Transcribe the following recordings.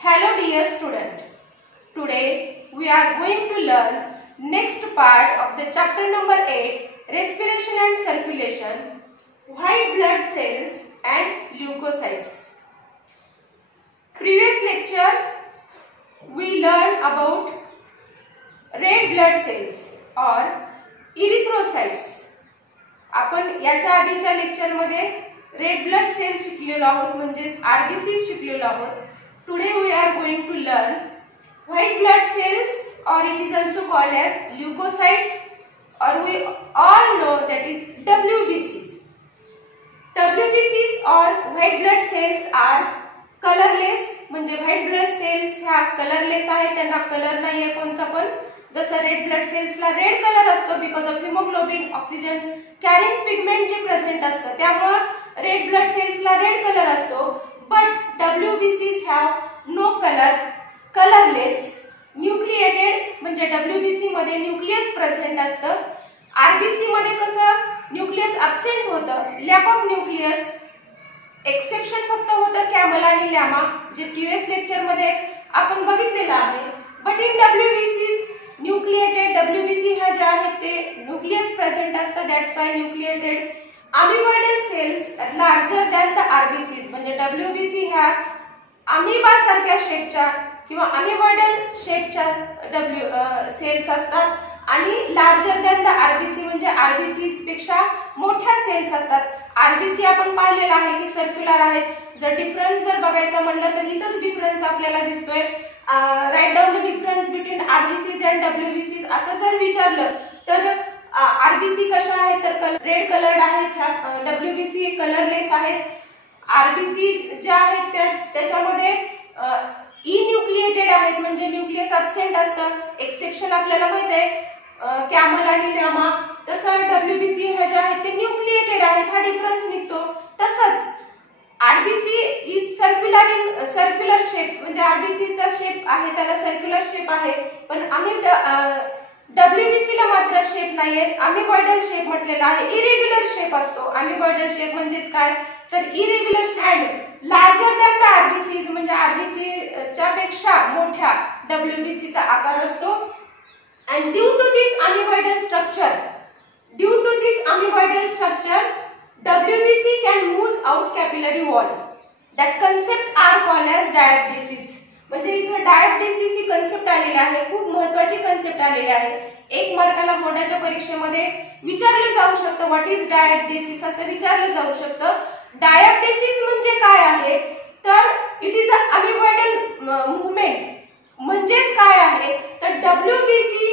Hello dear student. Today we are going to learn next part of the chapter number 8, respiration and circulation, white blood cells and leukocytes. Previous lecture we learned about red blood cells or erythrocytes. आपण याच्या आधीच्या lecture मध्ये red blood cells शिकलेलो आहोत, म्हणजे RBC शिकलेलो आहोत. Today we are going to learn white blood cells, or it is also called as leukocytes, or we all know that is WBCs. WBCs or white blood cells are colorless, म्हणजे white blood cells ह्या colorless आहेत, त्यांना colour नाहीये कोणचा पण. जसं red blood सेल्सला red colour असतो because of haemoglobin oxygen carrying pigment जे प्रेझेंट असतं, त्यामुळे रेड ब्लड सेल्सला रेड कलर असतो. But WBCs have no color, colorless, nucleated, म्हणजे WBC मध्ये न्यूक्लियस प्रेझेंट असतं. RBC मध्ये कसं न्यूक्लियस अब्सेंट होतं, लॅक ऑफ न्यूक्लियस. एक्सेप्शन फक्त होतं कॅमल आणि लॅमा, जे प्रिव्हियस लेक्चर मध्ये आपण बघितलेलं आहे. But in WBCs nucleated WBC ह्या ज्या आहेत ते न्यूक्लियस प्रेझेंट असतं, that's why nucleated. Amoeboidal cells larger than the RBCs, म्हणजे WBC ह्या अमिबा सारख्या शेपच्या किंवा अमिबॉइडल शेपच्या सेल्स असतात आणि लार्जर दॅन द RBC म्हणजे RBC पेक्षा मोठ्या सेल्स असतात. RBC आपण पाहिलेला आहे की सर्क्युलर आहेत. जर डिफरन्स जर बघायचा म्हणलं तर इथंच डिफरन्स आपल्याला दिसतोय. Right down the difference between RBCs and WBCs असं जर विचारलं तर RBC कशा आहेत तर रेड कलर्ड आहेत, WBC कलरलेस आहेत. RBC ज्या आहेत त्याच्यामध्ये इन्यूक्लिएटेड आहेत, म्हणजे न्यूक्लियस अब्सेंट असतं. एक्सेप्शन आपल्याला माहित आहे कॅमल आणि लॅमा. तसं WBC ह्या ज्या आहेत ते न्यूक्लिएटेड आहेत, हा डिफरन्स निघतो. तसंच RBC इज सर्क्युलर शेप, म्हणजे RBC चा शेप आहे त्याला सर्क्युलर शेप आहे, पण WBC ला मात्र शेप नाहीये. अमिबॉइडल शेप म्हटलेला आहे, इरेग्युलर शेप असतो. अमिबॉइडल शेप म्हणजेच काय तर irregular shape. Larger than the RBCs म्हणजे RBC च्या पेक्षा मोठ्या WBC चा आकार असतो. and due to this amoeboidal structure WBC can move out capillary wall. That concept are called as diaphysis. म्हणजे इथे डायप्डेसिस ही कन्सेप्ट आलेली आहे, खूप महत्त्वाची कन्सेप्ट आलेली आहे. एक मार्काला बोर्डाच्या परीक्षेमध्ये विचारलं जाऊ शकतं व्हॉट इज डायप्डेसिस असं विचारलं जाऊ शकतं. डायप्डेसिस म्हणजे काय आहे तर it is a amoeboidal movement. म्हणजेच काय आहे तर WBC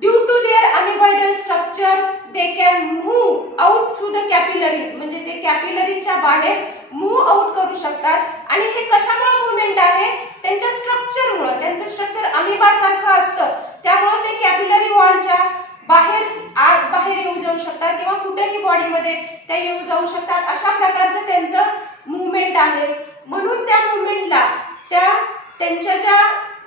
due to their amoeboidal structure they can move out through the capillaries, म्हणजे ते कॅपिलरीच्या बाहेर मूव्ह आउट करू शकतात. आणि हे कशामुळे मूवमेंट आहे त्यांच्या स्ट्रक्चरमुळे. त्यांचं स्ट्रक्चर अमिबा सारखं असतं, त्यामुळे ते कॅपिलरी वॉलच्या बाहेर येऊ जाऊ शकतात किंवा कुठेही बॉडीमध्ये ते येऊ जाऊ शकतात. अशा प्रकारचं त्यांचं मूवमेंट आहे. म्हणून त्या मूवमेंटला त्यांच्या ज्या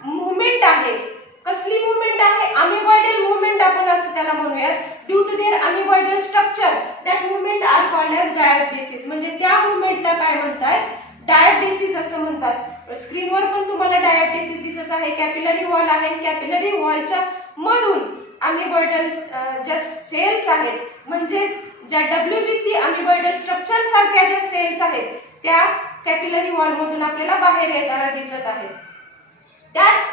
मूवमेंट आहे, कसली मूवमेंट आहे अमिबॉइडल मूवमेंट आपण असं त्याला म्हणूयात. Due to their amoeboidal structure that movement are called as diapedesis, म्हणजे त्या मूवमेंटला काय म्हणतात डायप्डेसिस असं म्हणतात. स्क्रीनवर पण तुम्हाला डायप्डेसिस दिसत आहे. कॅपिलरी वॉल आहे, कॅपिलरी वॉलच्या मधून अमिबॉइडल ज्या सेल्स आहेत, म्हणजेच ज्या WBC अमिबॉइडल स्ट्रक्चर सारख्या ज्या सेल्स आहेत त्या कॅपिलरी वॉल मधून आपल्याला बाहेर येताना दिसत आहेत. त्याच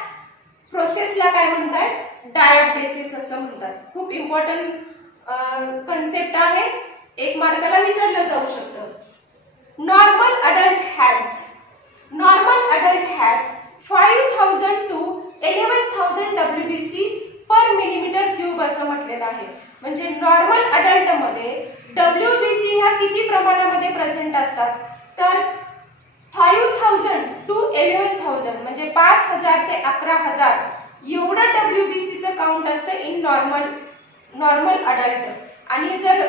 प्रोसेसला काय म्हणतात डायप्डेसिस असं म्हणतात. खूप इम्पॉर्टंट कन्सेप्ट आहे, एक मार्काला विचारलं जाऊ शकतं. Normal adult has 5000 to 11000 WBC per millimeter cube असं म्हटलेलं आहे. म्हणजे नॉर्मल अडल्ट मध्ये WBC ह्या किती प्रमाणामध्ये प्रेझेंट असतात तर 5000 to 11000 म्हणजे 5000 ते 11000 एवढं WBC चं काउंट असतं इन नॉर्मल अडल्ट. आणि जर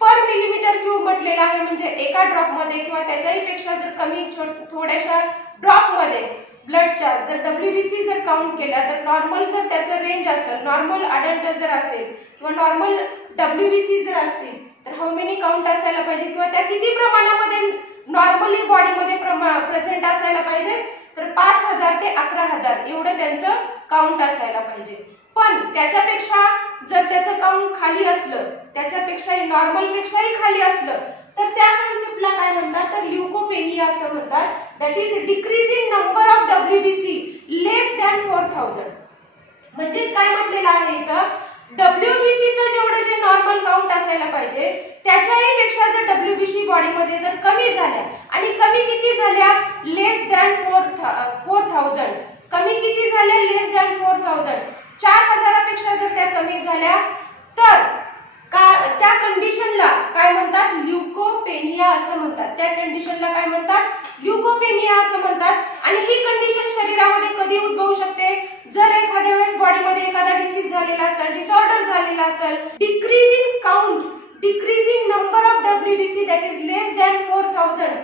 पर मिलीमीटर क्यूब म्हटलेला आहे, म्हणजे एका ड्रॉप मध्ये किंवा त्याच्याही पेक्षा जर कमी थोड्याशा ड्रॉप मध्ये ब्लडच्या जर WBC जर काउंट केला तर नॉर्मल जर त्याचं रेंज असेल, नॉर्मल अडल्ट जर असेल किंवा नॉर्मल WBC जर असतील तर हाऊ मेनी काउंट असायला पाहिजे किंवा त्या किती प्रमाणामध्ये नॉर्मली बॉडीमध्ये प्रेझेंट असायला पाहिजे तर 5000 ते 11000 एवढं त्यांचं काउंट असायला पाहिजे. पण त्याच्यापेक्षा जर त्याचं काउंट खाली असलं, त्याच्यापेक्षा नॉर्मल पेक्षाही खाली असलं, तर त्या कन्सेप्टला काय म्हणतात, तर ल्युकोपेनिया असं म्हणतात. That is decreasing number of WBC less than 4000. म्हणजेच काय म्हटलेलं आहे इथं, WBC चं जेवढं जे नॉर्मल काउंट असायला पाहिजे त्याच्याही पेक्षा जर WBC बॉडीमध्ये जर कमी झाल्या, आणि कमी किती झाल्या, लेस दॅन 4000. कमी किती झाल्या, लेस दॅन 4000. 4000 पेक्षा जर त्या कमी झाल्या तर त्या कंडिशनला काय म्हणतात, ल्युकोपेनिया असं म्हणतात. त्या कंडिशनला काय म्हणतात, ल्युकोपेनिया असं म्हणतात. आणि ही कंडिशन शरीरामध्ये कधी उद्भवू शकते, जर एखाद्या वेळेस बॉडीमध्ये एखादा डिसीज झालेला असेल, डिसऑर्डर झालेला असेल, decreasing count, decreasing number of WBC that is less than 4000,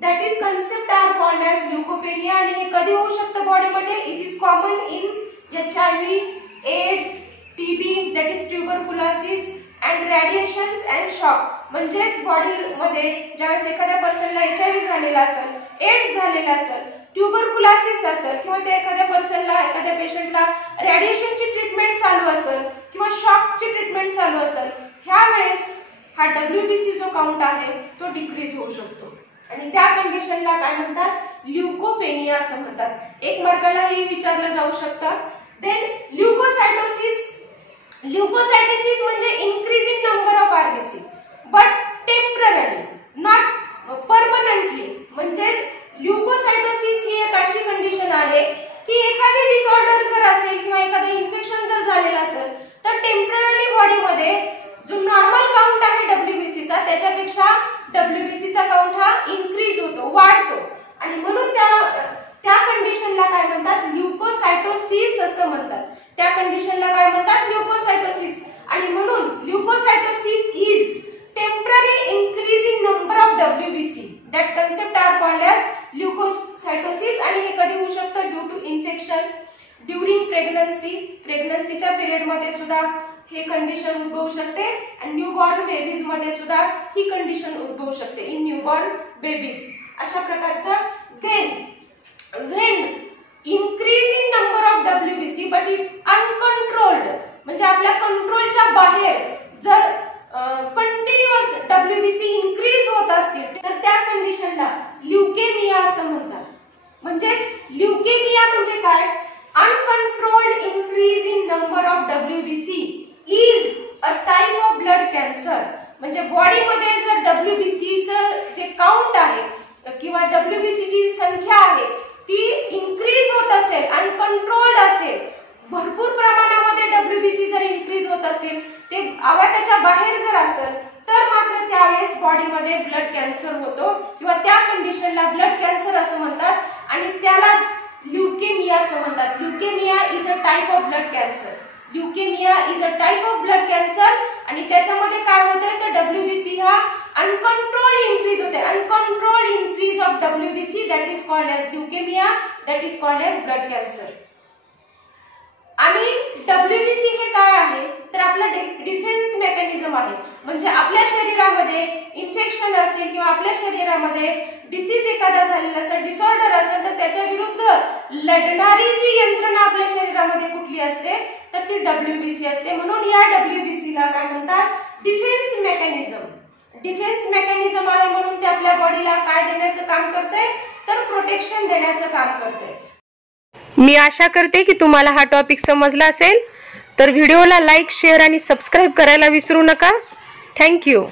that is concept are called as leukopenia. आणि हे कधी होऊ शकतं बॉडीमध्ये, it is common in HIV, AIDS, TB that is tuberculosis and radiations and shock. म्हणजेच बॉडीमध्ये ज्यावेळेस एखाद्या पर्सनला HIV झालेला असेल, एड्स झालेला असेल, ट्युबरक्युलोसिस असेल, किंवा त्या एखाद्या पर्सनला, एखाद्या पेशंटला रेडिएशनची ट्रीटमेंट चालू असेल किंवा शॉकची ट्रीटमेंट चालू असेल, ह्या वेळेस हा WBC जो काउंट आहे तो डिक्रीज होऊ शकतो. आणि त्या कंडिशनला काय म्हणतात, ल्युकोपेनिया असं म्हणतात. एक मार्काला हे विचारलं जाऊ शकतं. देन ल्युकोसायटोसिस. ल्युकोसायटोसिस म्हणजे increasing number of RBC but temporary, not permanently. म्हणजे ल्युकोसायटोसिस ही एक अशी कंडिशन आहे की एखादी डिसऑर्डर जर असेल किंवा एखादं इन्फेक्शन जर झालेलं असेल, तर टेम्पररी बॉडीमध्ये जो नॉर्मल काउंट आहे WBC चा, त्याच्यापेक्षा WBC चा काउंट हा इन्क्रीज होतो, वाढतो. आणि म्हणून त्या कंडिशनला काय म्हणतात, ल्युकोसायटोसिस असं म्हणतात. त्या कंडिशनला काय म्हणतात, ल्युकोसायटोसिस. आणि म्हणून leukocytosis is temporary increasing number of WBC. That concept are called as leukocytosis. आणि हे कधी होऊ शकतं, due to infection, during pregnancy. प्रेग्नन्सीच्या पिरियडमध्ये सुद्धा हे कंडिशन उद्भवू शकते. आणि न्यूबॉर्न बेबीज मध्ये सुद्धा ही कंडिशन उद्भवू शकते, इन न्यूबॉर्न बेबीज. अशा प्रकारचं. Then when increasing number of WBC but it uncontrolled, म्हणजे आपल्या कंट्रोलच्या बाहेर जर कंटिन्युअस WBC इन्क्रीज होत असतील, तर त्या कंडिशनला ल्युकेमिया असं म्हणतात. म्हणजेच ल्युकेमिया म्हणजे काय, uncontrolled increase in number of WBC is a type of blood cancer. म्हणजे बॉडीमध्ये जर WBC चं जे काउंट आहे किंवा WBC ची संख्या आहे ती इन्क्रीज होत असेल, अनकंट्रोल्ड असेल, भरपूर प्रमाणामध्ये WBC जर इन्क्रीज होत असेल, ते आवाक्याच्या बाहेर जर असेल, तर मात्र त्यावेळेस बॉडीमध्ये ब्लड कॅन्सर होतो किंवा त्या कंडिशनला ब्लड कॅन्सर असं म्हणतात. आणि त्यालाच ल्युकेमिया असं म्हणतात. Leukaemia is a type of blood cancer. Leukaemia is a type of blood cancer. आणि त्याच्यामध्ये काय होतंय, तर WBC हा अनकंट्रोल्ड इन्क्रीज होते. Uncontrolled increase of WBC that is called as leukaemia, that is called as blood cancer. आणि WBC हे काय आहे, तर आपलं डिफेन्स मेकॅनिझम आहे. म्हणजे आपल्या शरीरामध्ये इन्फेक्शन असेल किंवा आपल्या शरीरामध्ये डिसीज एखादा झालेला असेल, डिसऑर्डर असेल, तर त्याच्या विरुद्ध लढणारी जी यंत्रणा आपल्या शरीरामध्ये कुठली असते, तर ती WBC असते. म्हणून या WBC ला काय म्हणतात, डिफेन्स मेकॅनिझम. डिफेन्स मेकॅनिझम आहे म्हणून ते आपल्या बॉडीला काय देण्याचं काम करते, तर प्रोटेक्शन देण्याचं काम करते. मी आशा करते की तुम्हाला हा टॉपिक समजला असेल. तर व्हिडिओला लाईक, शेअर आणि सबस्क्राईब करायला विसरू नका. थँक्यू.